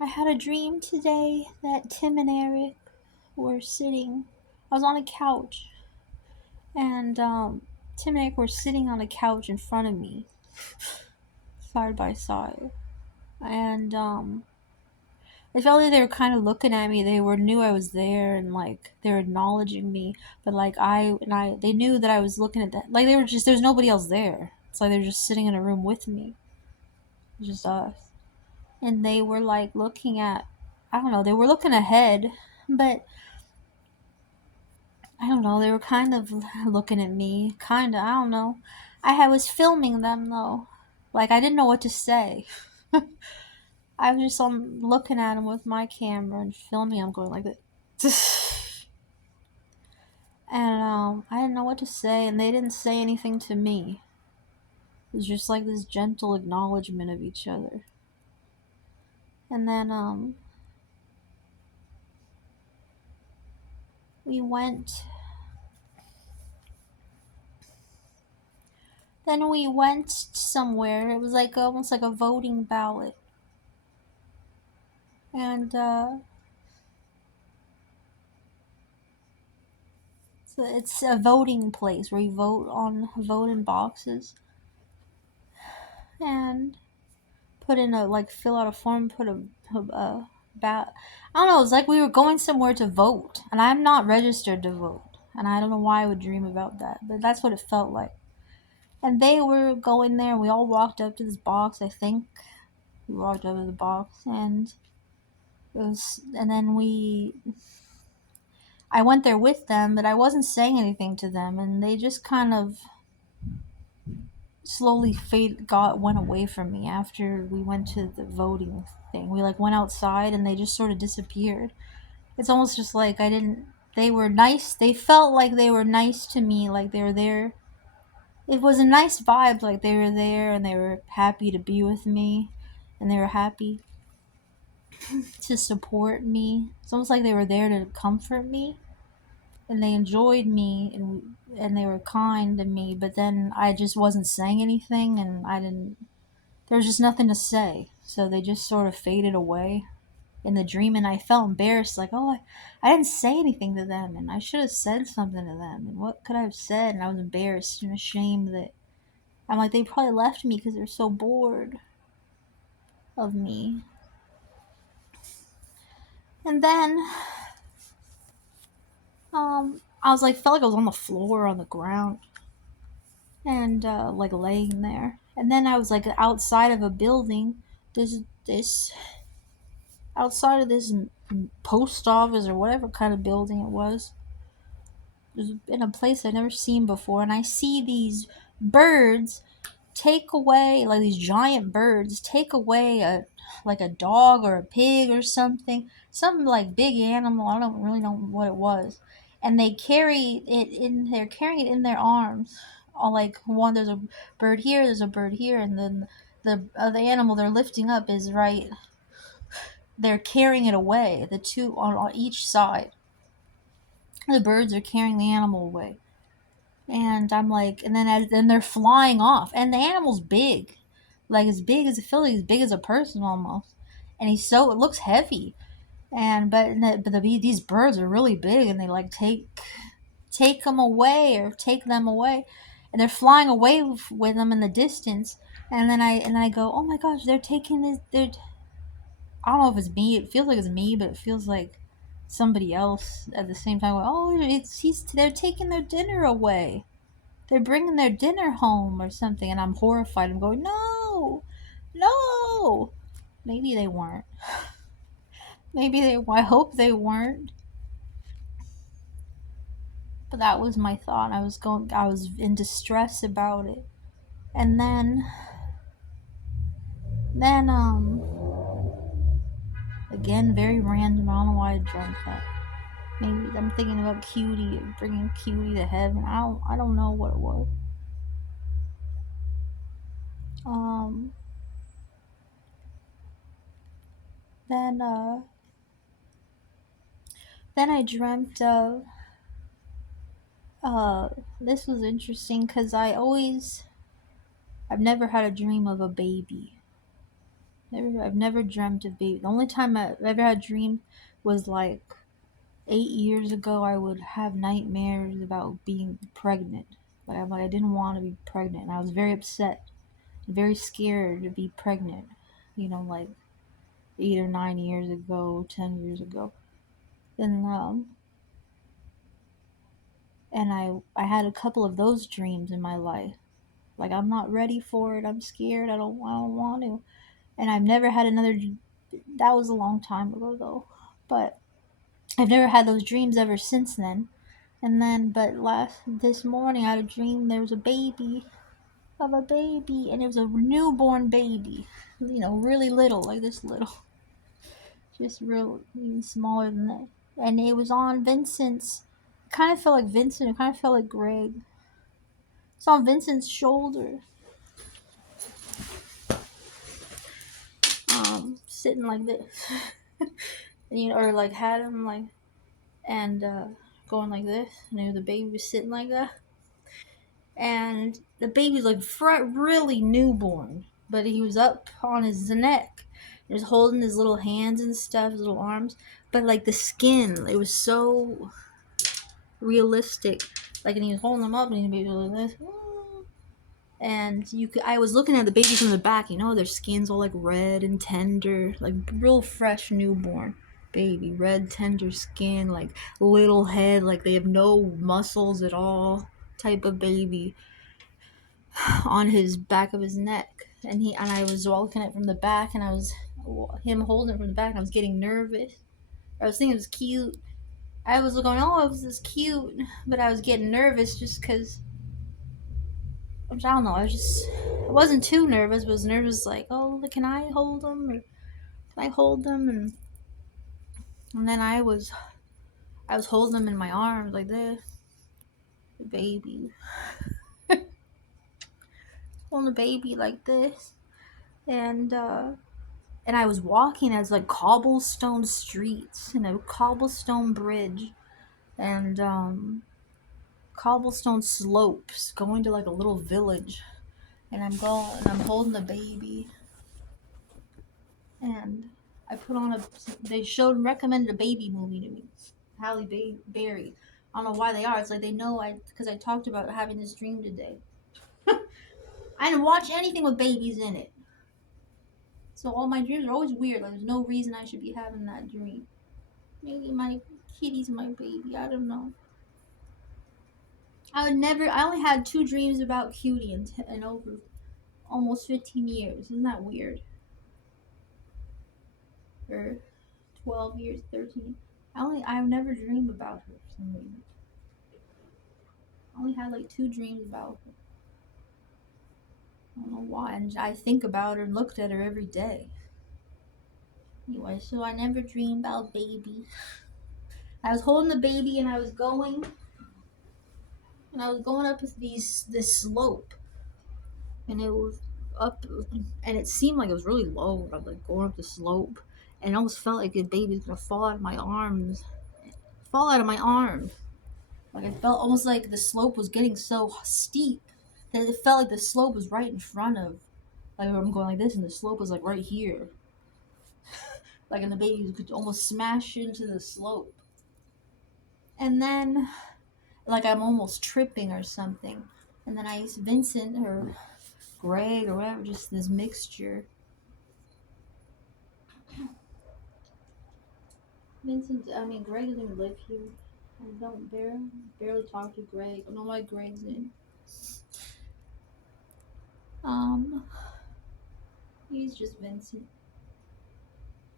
I had a dream today that Tim and Eric were sitting. I was on a couch, and Tim and Eric were sitting on a couch in front of me, side by side. And I felt like they were kind of looking at me. They knew I was there, and like they were acknowledging me. But like they knew that I was looking at that. Like they were just there's nobody else there. It's like they were just sitting in a room with me, just us. And they were like looking at, I don't know, they were looking ahead, but I don't know, they were kind of looking at me, kind of, I don't know. Was filming them though. Like I didn't know what to say. I was just looking at them with my camera and filming them going like this. And I didn't know what to say, and they didn't say anything to me. It was just like this gentle acknowledgement of each other. And then we went Then we went somewhere. It was like almost like a voting ballot. And so it's a voting place where you vote on voting boxes and put in fill out a form, put a ballot. I don't know. It's like we were going somewhere to vote, and I'm not registered to vote, and I don't know why I would dream about that, but that's what it felt like. And they were going there. And we all walked up to this box. I think we walked up to the box, and and then I went there with them, but I wasn't saying anything to them, and they just kind of slowly went away from me after we went to the voting thing. We like went outside, and they just sort of disappeared. It's almost just like I didn't. They were nice. They felt like they were nice to me, like they were there. It was a nice vibe, like they were there, and they were happy to be with me, and they were happy to support me. It's almost like they were there to comfort me, and they enjoyed me, and they were kind to me, but then I just wasn't saying anything, and I didn't there was just nothing to say, so they just sort of faded away in the dream. And I felt embarrassed, like, oh, I didn't say anything to them, and I should have said something to them, and what could I have said? And I was embarrassed and ashamed that I'm like, they probably left me because they're so bored of me. And then I was like, felt like I was on the floor, on the ground, and like laying there. And then I was like outside of a building. There's this outside of this post office or whatever kind of building it was. It was in a place I'd never seen before, and I see these birds take away, like these giant birds take away a dog or a pig or something like big animal. I don't really know what it was, and they carry it in. They're carrying it in their arms. All like one, there's a bird here, there's a bird here, and then the animal they're lifting up is right. They're carrying it away. The two on each side. The birds are carrying the animal away, and I'm like, and then they're flying off, and the animal's big, like as big as, it feels like as big as a person almost, and it looks heavy, and these birds are really big, and they like take them away, and they're flying away with them in the distance, and then I go, oh my gosh, they're taking this, I don't know if it's me. It feels like it's me, but it feels like somebody else at the same time. Oh, they're taking their dinner away. They're bringing their dinner home or something, and I'm horrified. I'm going, no, no. Maybe they weren't. Maybe they. I hope they weren't. But that was my thought. I was in distress about it, and then again, very random. I don't know why I dreamt that. Maybe I'm thinking about Cutie, bringing Cutie to heaven. I don't know what it was. Um, then then I dreamt of this was interesting because I've never had a dream of a baby. I've never dreamt of baby. The only time I've ever had a dream was like 8 years ago. I would have nightmares about being pregnant. Like I didn't want to be pregnant. And I was very upset, very scared to be pregnant. Like 8 or 9 years ago, 10 years ago. And I had a couple of those dreams in my life. Like I'm not ready for it. I'm scared. I don't want to. And I've never had another. That was a long time ago though. But I've never had those dreams ever since then. And then, but this morning, I had a dream there was a baby, and it was a newborn baby. Really little, like this little, just real, even smaller than that. And it was on Vincent's. It kind of felt like Vincent. It kind of felt like Greg. It's on Vincent's shoulder, sitting like this, or like had him like, and going like this, and the baby was sitting like that. And the baby's like really newborn, but he was up on his neck. He was holding his little hands and stuff, his little arms, but like the skin, it was so realistic. Like, and he was holding them up, and he was like this. And I was looking at the baby from the back. Their skin's all like red and tender, like real fresh newborn baby, red tender skin, like little head, like they have no muscles at all, type of baby on his back of his neck. And I was looking at it from the back, and I was him holding it from the back, and I was getting nervous. I was thinking it was cute. I was going, oh, it was this cute, but I was getting nervous just because, I don't know, I wasn't too nervous, but I was nervous like, oh, can I hold them, or can I hold them? And then I was holding them in my arms like this, the baby, holding the baby like this, and I was walking as like cobblestone streets and a cobblestone bridge, and cobblestone slopes going to like a little village, and I'm holding the baby, and they recommended a baby movie to me, Halle Berry. I don't know why they are. It's like they know because I talked about having this dream today. I didn't watch anything with babies in it. So all my dreams are always weird. Like there's no reason I should be having that dream. Maybe my kitty's my baby. I don't know. I only had two dreams about Cutie in over almost 15 years. Isn't that weird? Or 12 years, 13. I've never dreamed about her for some reason. I only had like two dreams about her. I don't know why. And I think about her and looked at her every day. Anyway, so I never dreamed about baby. I was holding the baby, and I was going up this slope, and it was up, and it seemed like it was really low. I was like going up the slope, and it almost felt like the baby was gonna fall out of my arms, Like it felt almost like the slope was getting so steep that it felt like the slope was right in front of, like I'm going like this, and the slope was like right here, like, and the baby could almost smash into the slope, and then like I'm almost tripping or something, and then Vincent or Greg or whatever, just this mixture. Greg doesn't even live here. I don't barely talk to Greg. I don't know why Greg's in. Um, he's just Vincent.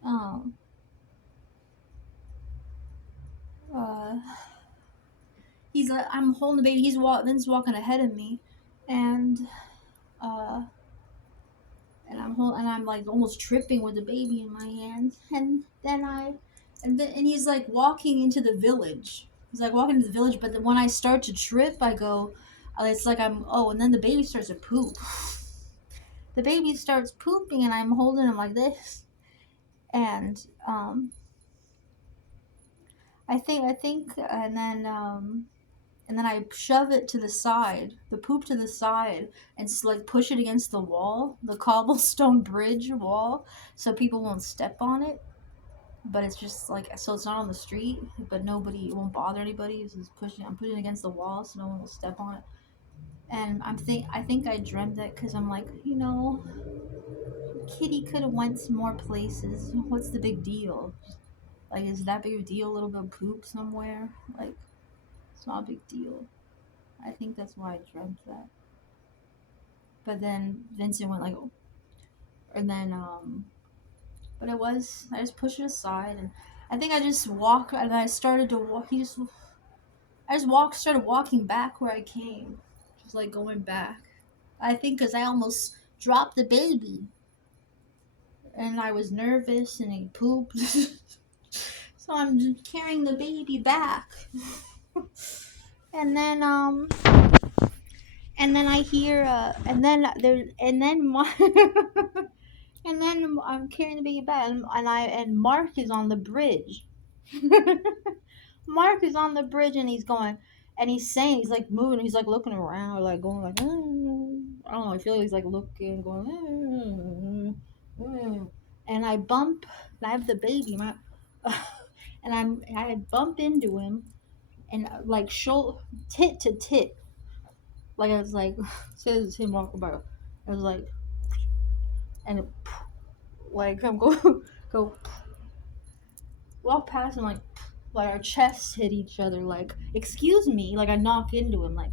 Um, uh, I'm holding the baby. Vince's walking ahead of me, and uh, and I'm like almost tripping with the baby in my hands, and he's like walking into the village. He's like walking into the village, but then when I start to trip, I go, it's like and then the baby starts to poop. The baby starts pooping, and I'm holding him like this, and I think, and then and then I shove it to the side, the poop to the side, and like push it against the wall, the cobblestone bridge wall, so people won't step on it. But it's just like, so it's not on the street, but nobody, it won't bother anybody. It's just pushing. I'm putting it against the wall so no one will step on it. And I think I dreamt that because I'm like, Kitty could have went some more places. What's the big deal? Like, is that big of a deal? A little bit of poop somewhere? Like, it's not a big deal. I think that's why I dreamt that. But then Vincent went like, oh. And then but it was, I just pushed it aside, and I think I just walked, and I started to walk. I just started walking back where I came, just like going back. I think because I almost dropped the baby, and I was nervous, and he pooped. So I'm just carrying the baby back. And then I hear and then and then I'm carrying the baby back, and Mark is on the bridge. Mark is on the bridge, and he's going, and he's like moving, he's like looking around, like going like, I don't know, I feel like he's like looking, going, and I bump, and I have the baby, and I bump into him, and like tit to tit, like I was like, says him walking by, I was like, and it, like I'm go walk past him, like our chests hit each other, like, excuse me, like I knock into him, like,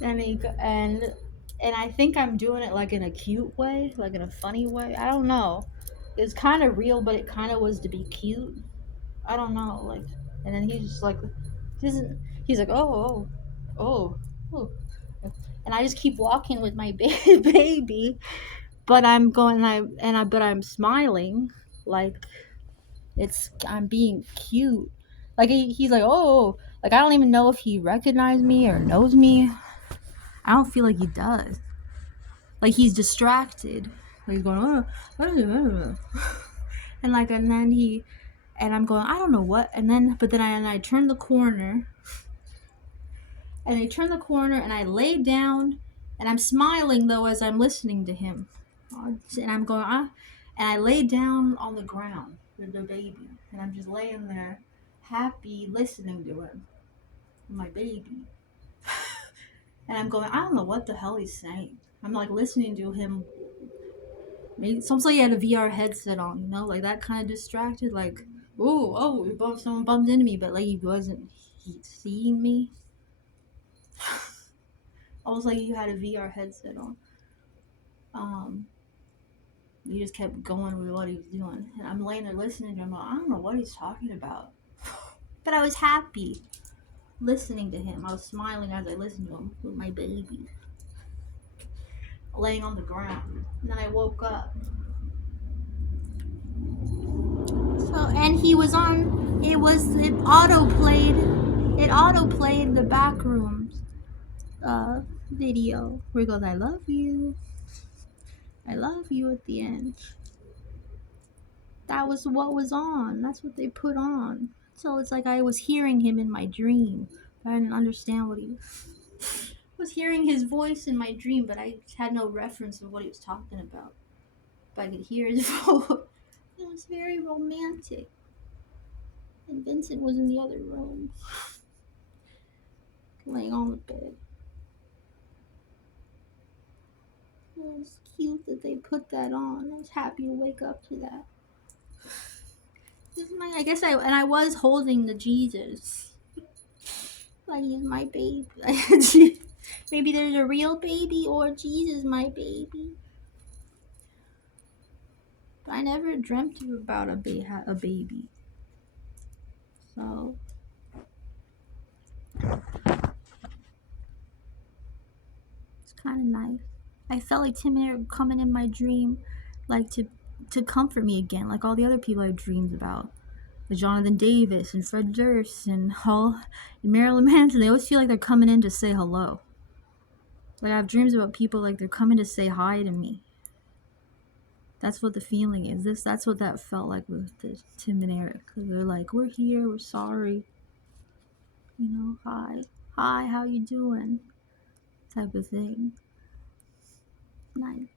and and I think I'm doing it like in a cute way, like in a funny way. I don't know. It's kind of real, but it kind of was to be cute. I don't know, like, and then he's just like, he's like, oh, oh, and I just keep walking with my baby, but I'm going, but I'm smiling, like I'm being cute. Like he's like, oh, like I don't even know if he recognized me or knows me. I don't feel like he does. Like he's distracted. Like he's going, and like, and then and I'm going, I don't know what. And then, but then I turn the corner, and I lay down, and I'm smiling though as I'm listening to him, and I'm going, and I lay down on the ground with the baby, and I'm just laying there, happy, listening to him, my baby. And I'm going, I don't know what the hell he's saying. I'm like listening to him. Maybe it's almost like he had a VR headset on, like that kind of distracted. Like, someone bumped into me, but like he wasn't seeing me. Almost like he had a VR headset on. He just kept going with what he was doing, and I'm laying there listening to him. I don't know what he's talking about, but I was happy listening to him. I was smiling as I listened to him with my baby laying on the ground. And then I woke up. So, and he was on. It auto played the Backrooms video where he goes, I love you at the end. That was what was on. That's what they put on. So it's like I was hearing him in my dream, but I didn't understand what he was hearing his voice in my dream, but I had no reference of what he was talking about. But I could hear his voice. It was very romantic. And Vincent was in the other room, laying on the bed. It was cute that they put that on. I was happy to wake up to that. I was holding the Jesus. Like he's my baby. Maybe there's a real baby or Jesus my baby. But I never dreamt about a baby. So it's kind of nice. I felt like Tim and Eric coming in my dream, like to comfort me again, like all the other people I dreamed about. Jonathan Davis and Fred Durst and Marilyn Manson. They always feel like they're coming in to say hello. Like I have dreams about people like they're coming to say hi to me. That's what the feeling is. That's what that felt like with Tim and Eric. They're like, we're here, we're sorry. You know, hi, how you doing? Type of thing. Night.